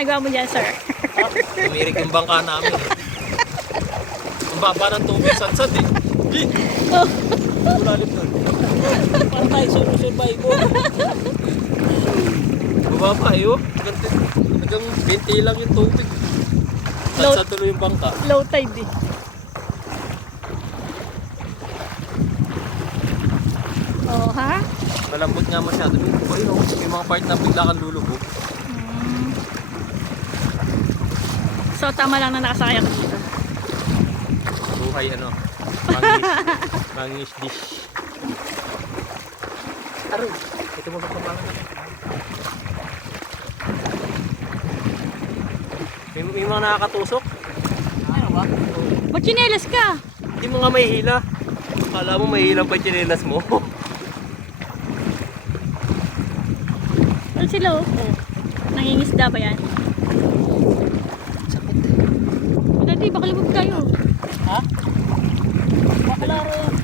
ginagawa mo dyan, sir? Umirik yung bangka namin. Ang baba ng tubig, sansad eh. Eh, Oh. Para tayo survive mo. Baba eh oh. Hanggang, hanggang 20 lang yung tubig. Sansad tuloy yung bangka. low tide eh. Oh, ha? Malambot nga masyado. Ayun oh, may mga part na bigla kang lulubog. So, tama lang na nakasakay ako dito. Buhay ano. Mangis. Mangis dish. Aray, ito mo kapabangan na. May, may mga nakakatusok. Ano ba? Ba't chinelas ka? Hindi mo nga may hila. Akala mo may hila pa chinelas mo. Ano sila oh? Oh. Nangingisda ba yan? Baka lumog tayo. Ha? Makalaro yan.